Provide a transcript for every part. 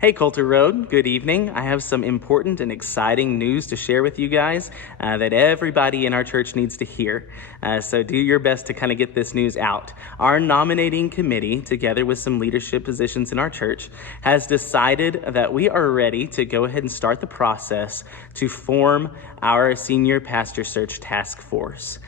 Hey, Coulter Road, good evening. I have some important and exciting news to share with you guys that everybody in our church needs to hear. So do your best to kind of get this news out. Our nominating committee, together with some leadership positions in our church, has decided that we are ready to go ahead and start the process to form our senior pastor search task force.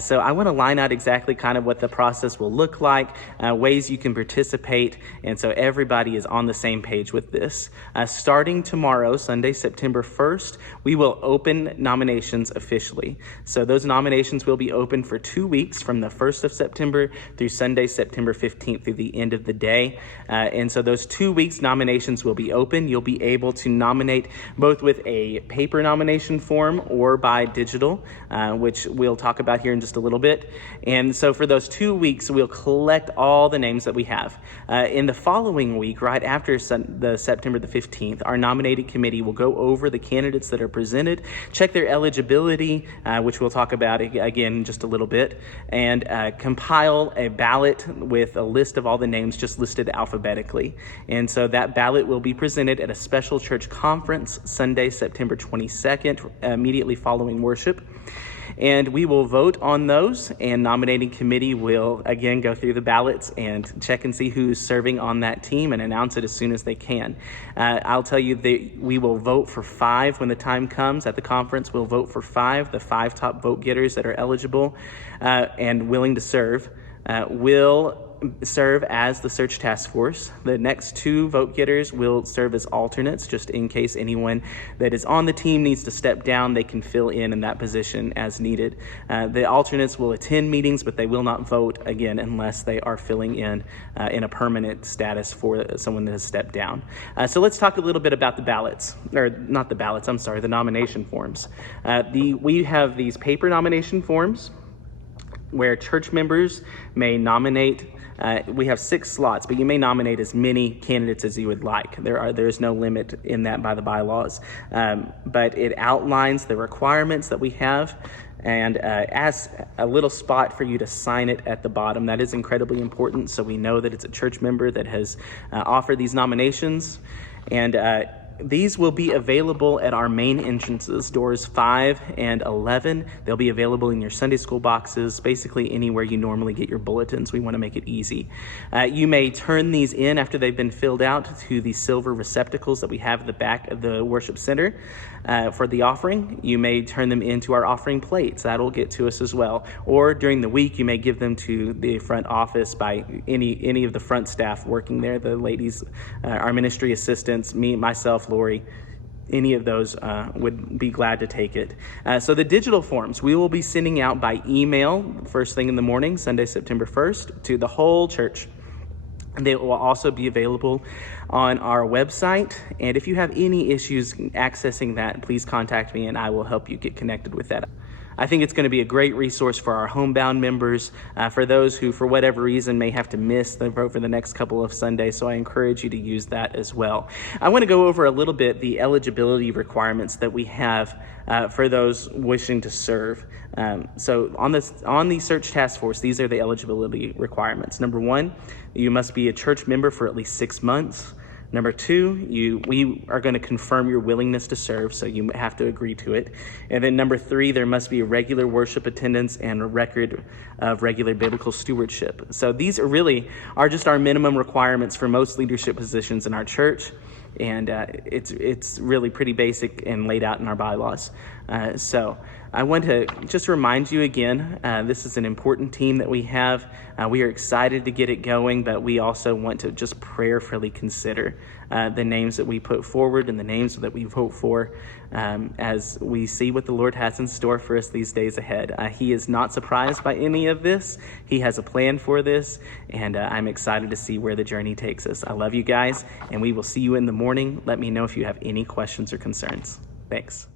So I want to line out exactly kind of what the process will look like, ways you can participate, and so everybody is on the same page with this. Starting tomorrow, Sunday, September 1st, we will open nominations officially. So those nominations will be open for 2 weeks from the 1st of September through Sunday, September 15th through the end of the day. And so those 2 weeks nominations will be open. You'll be able to nominate both with a paper nomination form or by digital, which we'll talk about here in just a little bit. And so for those 2 weeks, we'll collect all the names that we have. In the following week, right after the September the 15th, our nominating committee will go over the candidates that are presented, check their eligibility, which we'll talk about again in just a little bit, and compile a ballot with a list of all the names just listed alphabetically. And so that ballot will be presented at a special church conference Sunday, September 22nd, immediately following worship. And we will vote on those, and nominating committee will again go through the ballots and check and see who's serving on that team and announce it as soon as they can. I'll tell you that we will vote for 5 when the time comes. At the conference, we'll vote for 5. The 5 top vote getters that are eligible and willing to serve will serve as the search task force. The next 2 vote getters will serve as alternates, just in case anyone that is on the team needs to step down, they can fill in that position as needed. The alternates will attend meetings, but they will not vote again unless they are filling in a permanent status for someone that has stepped down. So let's talk a little bit about the ballots, or not the ballots, I'm sorry, the nomination forms. We have these paper nomination forms where church members may nominate. We have 6 slots, but you may nominate as many candidates as you would like. There's no limit in that by the bylaws, but it outlines the requirements that we have and asks a little spot for you to sign it at the bottom. That is incredibly important, so we know that it's a church member that has offered these nominations. And these will be available at our main entrances, doors 5 and 11. They'll be available in your Sunday school boxes, basically anywhere you normally get your bulletins. We want to make it easy. You may turn these in after they've been filled out to the silver receptacles that we have at the back of the worship center for the offering. You may turn them into our offering plates. That'll get to us as well. Or during the week, you may give them to the front office by any of the front staff working there, the ladies, our ministry assistants, myself, Lori. Any of those would be glad to take it. So the digital forms we will be sending out by email first thing in the morning, Sunday, September 1st, to the whole church. They will also be available on our website. And if you have any issues accessing that, please contact me and I will help you get connected with that. I think it's going to be a great resource for our homebound members, for those who, for whatever reason, may have to miss the vote for the next couple of Sundays. So I encourage you to use that as well. I want to go over a little bit the eligibility requirements that we have for those wishing to serve. So on the search task force, these are the eligibility requirements. Number 1, you must be a church member for at least 6 months. Number 2, we are going to confirm your willingness to serve, so you have to agree to it. And then number 3, there must be a regular worship attendance and a record of regular biblical stewardship. So these are just our minimum requirements for most leadership positions in our church. And it's really pretty basic and laid out in our bylaws. So I want to just remind you again, this is an important team that we have. We are excited to get it going, but we also want to just prayerfully consider the names that we put forward and the names that we vote for as we see what the Lord has in store for us these days ahead. He is not surprised by any of this. He has a plan for this, and I'm excited to see where the journey takes us. I love you guys, and we will see you in the morning. Let me know if you have any questions or concerns. Thanks.